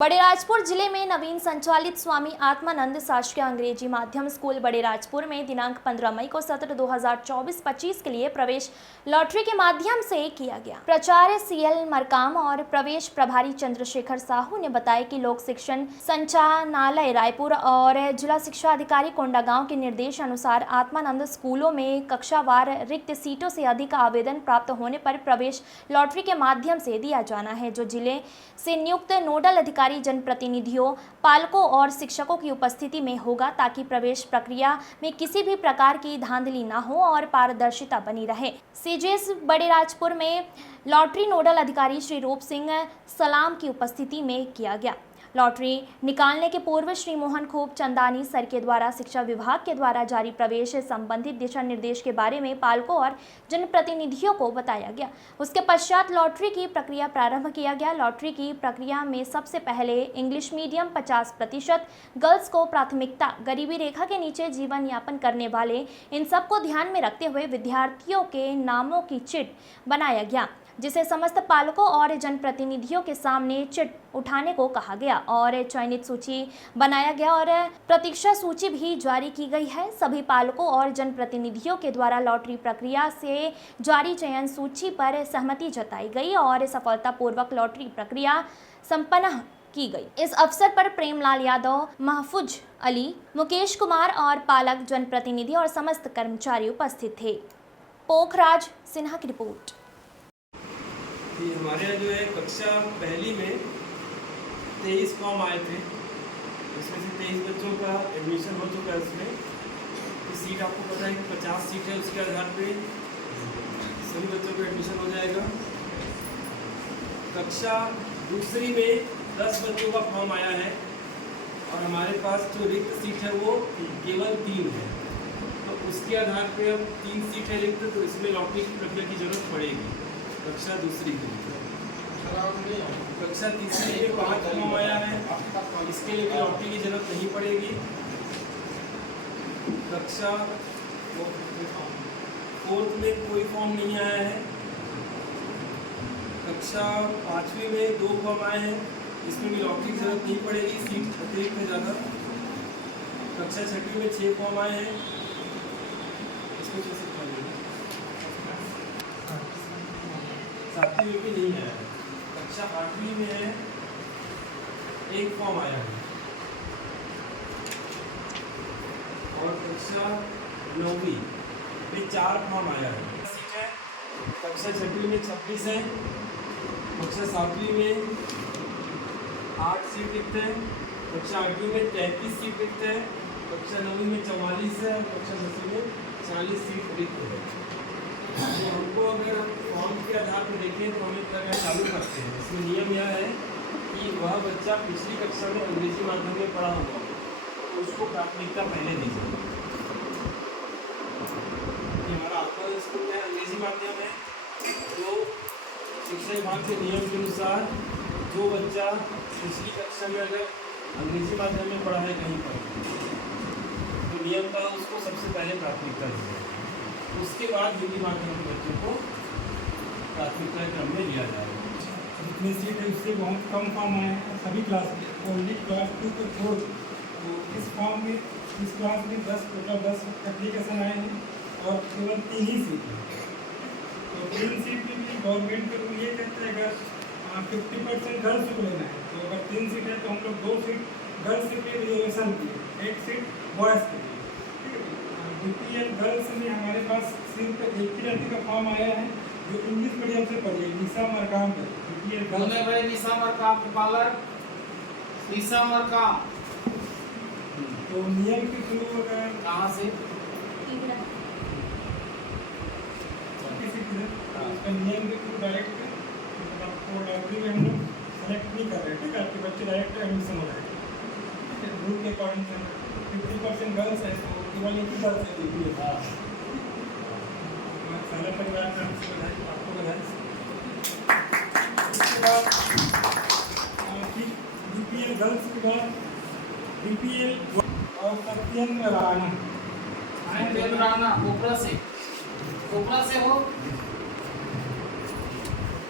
बड़ेराजपुर जिले में नवीन संचालित स्वामी आत्मानंद शासकीय अंग्रेजी माध्यम स्कूल बड़ेराजपुर में दिनांक 15 मई को सत्र 2024-25 के लिए प्रवेश लॉटरी के माध्यम से किया गया। प्राचार्य सीएल मरकाम और प्रवेश प्रभारी चंद्रशेखर साहू ने बताया कि लोक शिक्षण संचालनालय रायपुर और जिला शिक्षा अधिकारी कोंडागांव के निर्देश अनुसार आत्मानंद स्कूलों में कक्षावार रिक्त सीटों से अधिक आवेदन प्राप्त होने पर प्रवेश लॉटरी के माध्यम से दिया जाना है, जो जिले से नियुक्त नोडल अधिकारी जनप्रतिनिधियों, पालकों और शिक्षकों की उपस्थिति में होगा, ताकि प्रवेश प्रक्रिया में किसी भी प्रकार की धांधली न हो और पारदर्शिता बनी रहे। सीजीएस बड़ेराजपुर में लॉटरी नोडल अधिकारी श्री रूप सिंह सलाम की उपस्थिति में किया गया। लॉटरी निकालने के पूर्व श्री मोहन खूब चंदानी सर के द्वारा शिक्षा विभाग के द्वारा जारी प्रवेश संबंधित दिशा निर्देश के बारे में पालकों और जनप्रतिनिधियों को बताया गया। उसके पश्चात लॉटरी की प्रक्रिया प्रारंभ किया गया। लॉटरी की प्रक्रिया में सबसे पहले इंग्लिश मीडियम 50% गर्ल्स को प्राथमिकता, गरीबी रेखा के नीचे जीवन यापन करने वाले इन सबको ध्यान में रखते हुए विद्यार्थियों के नामों की चिट बनाया गया, जिसे समस्त पालकों और जनप्रतिनिधियों के सामने चिट उठाने को कहा गया और चयनित सूची बनाया गया और प्रतीक्षा सूची भी जारी की गई है। सभी पालकों और जनप्रतिनिधियों के द्वारा लॉटरी प्रक्रिया से जारी चयन सूची पर सहमति जताई गई और सफलतापूर्वक लॉटरी प्रक्रिया संपन्न की गई। इस अवसर पर प्रेमलाल यादव, महफूज अली, मुकेश कुमार और पालक, जनप्रतिनिधि और समस्त कर्मचारी उपस्थित थे। पोखराज सिन्हा की रिपोर्ट। हमारे यहाँ जो है कक्षा पहली में 23 फॉर्म आए थे, इसमें से 23 बच्चों का एडमिशन हो चुका है। उसमें सीट आपको पता है कि 50 सीट है, उसके आधार पे सभी बच्चों का एडमिशन हो जाएगा। कक्षा दूसरी में 10 बच्चों का फॉर्म आया है और हमारे पास जो रिक्त सीट है वो केवल 3 है, तो उसके आधार पे अब 3 सीट है रिक्त, तो इसमें लॉटरी की प्रक्रिया की जरूरत पड़ेगी। कक्षा दूसरी की कक्षा तीसरी में 5 फॉर्म आया है, इसके लिए भी लॉटरी की जरूरत नहीं पड़ेगी। कक्षा 4th में कोई फॉर्म नहीं आया है। कक्षा 5वीं में 2 फॉर्म आए हैं, इसमें भी लॉटरी की जरूरत नहीं पड़ेगी, सीट अतिरिक्त है ज़्यादा। कक्षा 6वीं में 6 फॉर्म आए हैं, इसमें 7वीं में भी नहीं आया है। कक्षा 8वीं में है, 1 फॉर्म आया है और कक्षा 9वीं में 4 फॉर्म आया है। सीट है। कक्षा 6वीं में 26 है, कक्षा 7वीं में 8 सीट रिक्त है, कक्षा 8वीं में 33 सीट रिक्त है, कक्षा 9वीं में 44 है और कक्षा 10वीं में 40 सीट रिक्त है। तो हमको अगर फॉर्म के आधार पर देखें तो हम एक तरह चालू करते हैं। इसमें नियम यह है कि वह बच्चा पिछली कक्षा में अंग्रेजी माध्यम में पढ़ा होगा तो उसको प्राथमिकता पहले दी जाए। हमारा आत्मा स्कूल में अंग्रेजी माध्यम है, तो शिक्षा विभाग के नियम के अनुसार जो बच्चा पिछली कक्षा में अगर अंग्रेजी माध्यम में पढ़ा है कहीं पर, तो नियम का उसको सबसे पहले प्राथमिकता दी जाए। उसके बाद हिंदी माध्यम के बच्चों को प्राथमिकता क्रम में लिया जाएगा। जितनी सीट है उससे बहुत कम फॉर्म आए हैं सभी क्लास में, ओनली क्लास 2 को छोड़। तो इस फॉर्म में इस क्लास में 10 एप्लीकेशन आए हैं और केवल 3 ही सीट है। तो 3 सीट में भी गवर्नमेंट के रूल ये कहते हैं अगर 50% गर्ल्स को लेना है, तो अगर 3 सीट है तो हम लोग 2 सीट गर्ल्स के लिए रिजर्वेशन किए, 1 सीट बॉयज़ के लिए। बीपीएल गर्ल्स में हमारे पास सिर्फ एक ही लड़की का फॉर्म आया है जो इंग्लिश मीडियम से पढ़ी है, निशा मरकाम है। बीपीएल गर्ल्स भाई निशा मरकाम के पालक निशा मरकाम, तो नियम के थ्रू अगर कहाँ से किसी की उसका नियम के थ्रू डायरेक्ट आपको लॉटरी में हम लोग सेलेक्ट नहीं कर रहे हैं, ठीक है, आपके बच्चे डायरेक्ट एडमिशन हो जाएंगे रूल के अकॉर्डिंग। 50% गर्ल्स है तो केवल एक ही गर्ल्स है बीपीएल। सारा परिवार का आपको बधाई। उसके बाद बीपीएल गर्ल्स के बाद बीपीएल और सत्येंद्र राणा कोपरा से हो।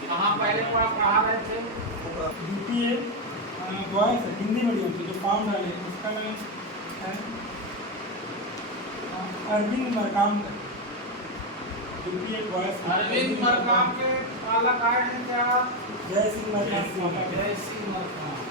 कहाँ पहले पढ़ा रहे थे? बीपीएल बॉयज़ है, हिंदी मीडियम से जो फॉर्म डाले हैं उसका नाम है अरविंद मरकाम। यूपी एक बॉयज़ अरविंद मरकाम के पालक आए हैं क्या? जय सिंह मरकाम। जय सिंह मरकाम।